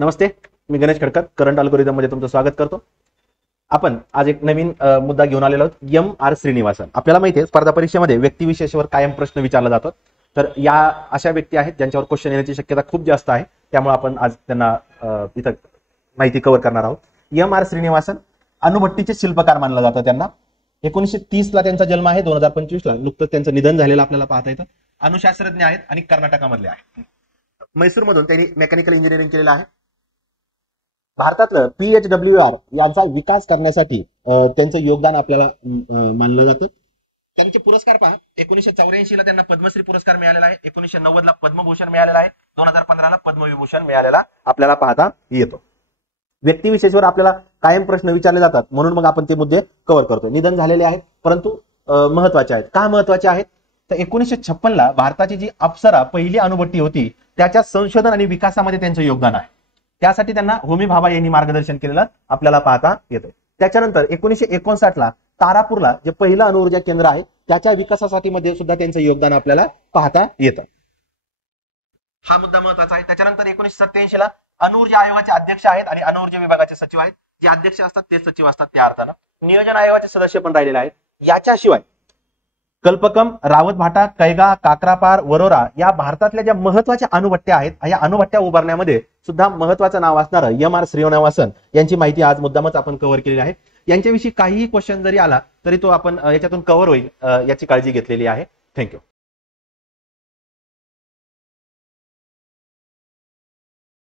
नमस्ते, मी Ganesh खडकर current algorithm मध्ये तुमचं स्वागत करतो. आपण आज एक नवीन मुद्दा घेऊन आलेलो आहोत. एम.आर. श्रीनिवासन. आपल्याला माहिती आहे स्पर्धा परीक्षेमध्ये व्यक्तिविशेषावर कायम प्रश्न विचारला जातो. तर या अशा व्यक्ती आहेत ज्यांच्यावर क्वेश्चन येण्याची शक्यता खूप जास्त आहे. त्यामुळे आपण आज त्यांना इथं माहिती कव्हर करणार आहोत. एम.आर. श्रीनिवासन अणुभट्टीचे शिल्पकार मानलं जातं. त्यांना 1930 ला त्यांचा जन्म आहे. 2025 ला नुकतंच त्यांचं निधन झालेलं आपल्याला पाहता येतं. अणुशास्त्रज्ञ आहेत आणि कर्नाटकामधले आहेत. म्हैसूरमधून त्यांनी मेकॅनिकल इंजिनिअरिंग केलेलं आहे. भारतातलं PHWR यांचा विकास करण्यासाठी त्यांचं योगदान आपल्याला मानलं जातं. त्यांचे पुरस्कार पहा. 1984 ला त्यांना पद्मश्री पुरस्कार मिळालेला आहे. 1990 ला पद्मभूषण मिळालेला आहे. 2015 ला पद्मविभूषण मिळालेला आपल्याला पाहता येतो. व्यक्तिविशेषावर आपल्याला कायम प्रश्न विचारले जातात, म्हणून मग आपण ते मुद्दे कव्हर करतोय. निधन झालेले आहेत परंतु महत्वाचे आहेत. का महत्वाचे आहेत तर 1956 ला भारताची जी अप्सरा पहिली अणुभट्टी होती त्याच्या संशोधन आणि विकासामध्ये त्यांचं योगदान आहे. त्यासाठी त्यांना होमी भाभा यांनी मार्गदर्शन केलेलं आपल्याला पाहता येतं. त्याच्यानंतर 1959 ला तारापूरला जे पहिलं अणुऊर्जा केंद्र आहे त्याच्या विकासासाठी मध्ये सुद्धा त्यांचं योगदान आपल्याला पाहता येतं. हा मुद्दा महत्वाचा आहे. त्याच्यानंतर 1987 ला अणुऊर्जा आयोगाचे अध्यक्ष आहेत आणि अणुऊर्जा विभागाचे सचिव आहेत. जे अध्यक्ष असतात ते सचिव असतात. त्या अर्थानं नियोजन आयोगाचे सदस्य पण राहिलेले आहेत. याच्याशिवाय कल्पकम, रावत भाटा, कैगा, काकरापार, वरोरा या भारतातल्या ज्या महत्वाच्या अणुभट्ट्या आहेत, या अणुभट्ट्या उभारण्यामध्ये सुद्धा महत्वाचं नाव असणारं एम.आर. श्रीनिवासन यांची माहिती आज मुद्दामच आपण कव्हर केलेली आहे. यांच्याविषयी काहीही क्वेश्चन जरी आला तरी तो आपण याच्यातून कव्हर होईल याची काळजी घेतलेली आहे. थँक्यू.